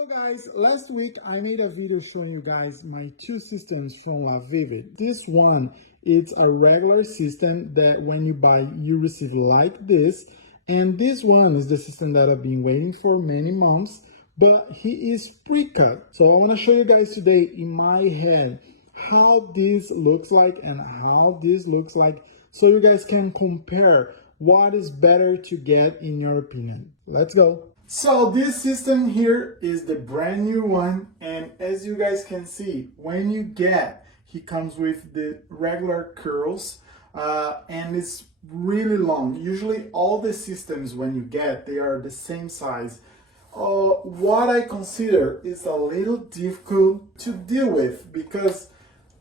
So guys, last week I made a video showing you guys my two systems from LaVivid. This one, it's a regular system that when you buy, you receive like this. And this one is the system that I've been waiting for many months, but he is pre-cut. So I want to show you guys today in my head how this looks like and how this looks like, so you guys can compare what is better to get in your opinion. Let's go. So this system here is the brand new one, and as you guys can see, when you get, he comes with the regular curls and it's really long. Usually all the systems when you get, they are the same size. What I consider is a little difficult to deal with because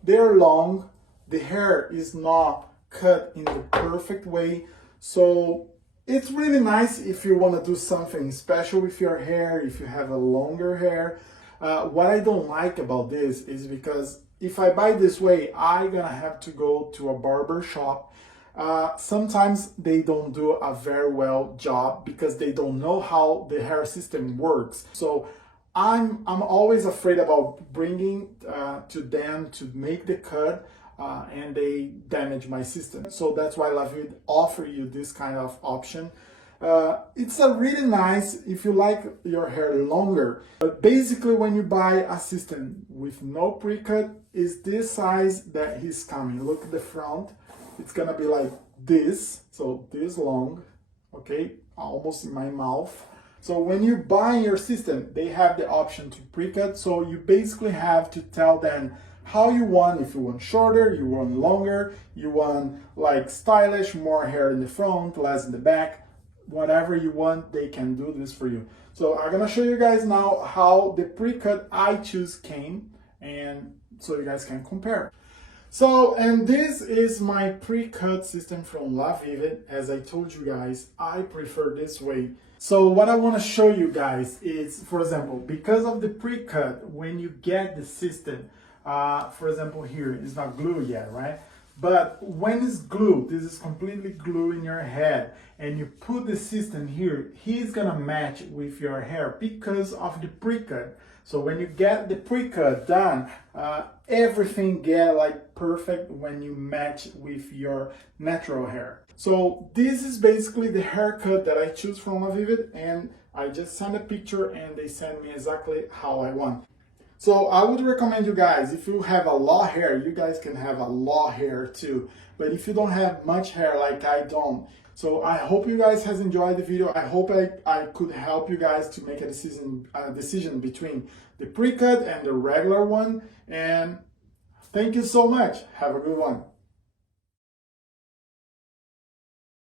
they're long, the hair is not cut in the perfect way, so it's really nice if you want to do something special with your hair, if you have a longer hair. What I don't like about this is because if I buy this way, I'm gonna have to go to a barber shop. Sometimes they don't do a very well job because they don't know how the hair system works. So I'm always afraid about bringing to them to make the cut. And they damage my system. So that's why LaVivid offer you this kind of option. It's a really nice if you like your hair longer. But basically when you buy a system with no pre-cut, is this size that he's coming. Look at the front. It's gonna be like this, so this long, okay, almost in my mouth. So when you buy your system, they have the option to pre-cut, so you basically have to tell them how you want, if you want shorter, you want longer, you want like stylish, more hair in the front, less in the back, whatever you want, they can do this for you. So I'm gonna show you guys now how the pre-cut I choose came, and so you guys can compare. So, and this is my pre-cut system from LaVivid. As I told you guys, I prefer this way. So what I want to show you guys is, for example, because of the pre-cut, when you get the system, for example here, it's not glue yet, right? But when it's glued, this is completely glue in your head, and you put the system here, he's gonna match with your hair because of the pre-cut. So when you get the pre-cut done, everything get like perfect when you match with your natural hair. So this is basically the haircut that I choose from LaVivid, and I just send a picture and they send me exactly how I want. So I would recommend you guys, if you have a lot of hair, you guys can have a lot of hair too. But if you don't have much hair like I don't, so I hope you guys has enjoyed the video. I hope I could help you guys to make a decision between the pre-cut and the regular one. And thank you so much. Have a good one.